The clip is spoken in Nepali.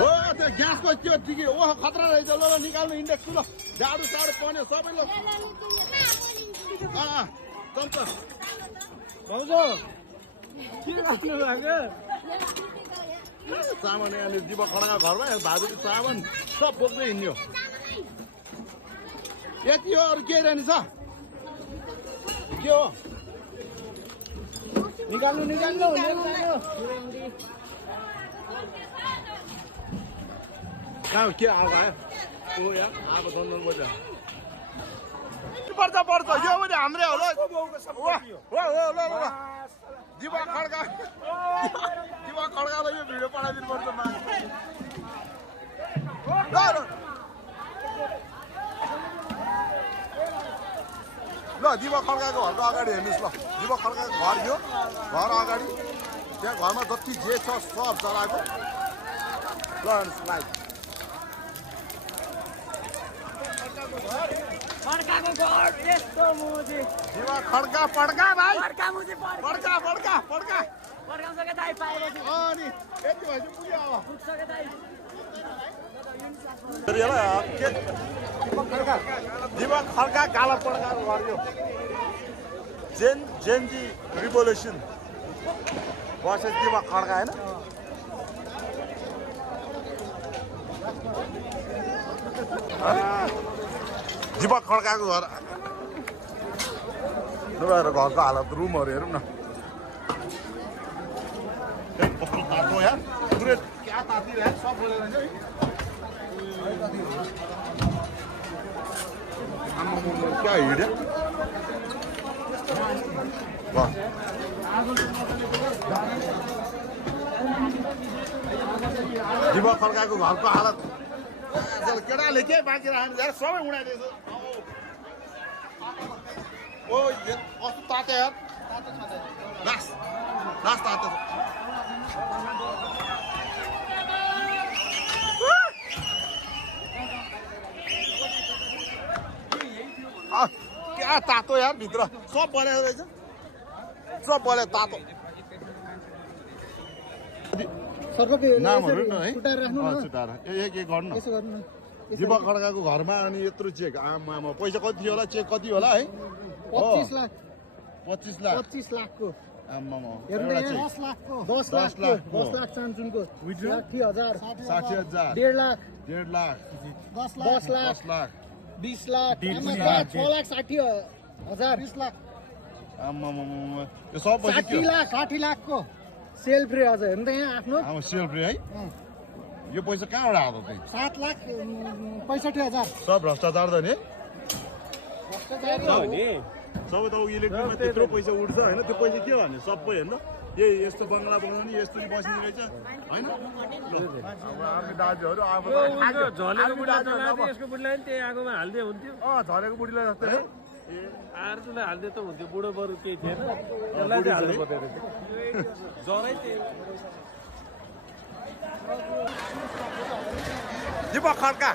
हो त्यो ग्यासको त्यो ठिकै ओहो खतरा रहेछ ल निकाल्नु इन्डेक्स ल जाडो साडो पर्ने सबै ल चल्छ भाउजू के गर्नु लाग्यो सामान यहाँनिर दिपक खड्का घरमा भाजुको सामान सब बोक्दै हिँड्यो यति हो अरू केही रहने छ के हो निकाल्नु निकाल्नु कहाँ के आएको आयो ओ यहाँ आएको सन्दन बजा पर्छ पर्छ यो पनि हाम्रै हो ल दिपक खड्का दिपक खड्कालाई यो भिडियो पठाइदिनु पर्छ ल दिपक खड्काको घरको अगाडि हेर्नुहोस् ल दिपक खड्काको घर थियो घर अगाडि त्यहाँ घरमा जति जे छ सब चलाएको ल हेर्नुहोस् लाइट खड्काको घर यस्तो मुजी दिपक खड्का पड्का भाइ खड्का मुजी पड्का पड्का पड्का पड्काउँछ दाइ पाएपछि अनि यति भएपछि पुग्यो अब पुग्छ के दाइ दिपक खड्का काला पड्काको घर यो Gen Z revolution versus Dipak Khadka होइन दिपक खड्काको घर घरको हालत रुमहरू हेरौँ न तातो यार पुरै क्या तातिरहेको सब बोलेर है क्या हिँड्यो दिपक खड्काको घरको हालत केटाले के बाँकी राख्नु सबै उडाइदिएछ ओ कस्तो तातो यार लास तातो क्या तातो यार भित्र सब बनेको रहेछ सब बने तातो नामहरू न है छुटाएर एक गर्नु दिपक खड्काको घरमा अनि यत्रो चेक आमा पैसा कति थियो होला चेक कति होला है 25 लाख 25 लाख 25 लाखको आमा 10 लाखको 10 लाख चान्चुनको 60,000 60,000 1.5 लाख 1.5 लाख 10 लाख 20 20 लाख लाख 6 लाख 60,000 20 लाख आमा यो सब पैसा 60 लाखको सेल्फ रे अझ हेर्नु त यहाँ आफ्नो आमा सेल्फ रे है यो पैसा कहाँबाट आएको चाहिँ 7 लाख 65,000 सब भ्रष्टाचार त नि सबै त इलेक्ट्रिकमा त्यत्रो पैसा उठ्छ होइन त्यो पैसा के भने सबै हेर्नु यही यस्तो बङ्गला बनाउने यस्तो बस्ने रहेछ होइन हामी दाजुहरू अब झलेको बुढालाई यसको बुढीलाई नि त्यही आगोमा हाल्दै हुन्थ्यो झरेको बुढीलाई जस्तै आर्जुलाई हाल्दै त हुन्थ्यो बुढो बरु केही थिएन त्यसलाई चाहिँ हाल्नु पर्दैन जरै त्यही दिपक खड्का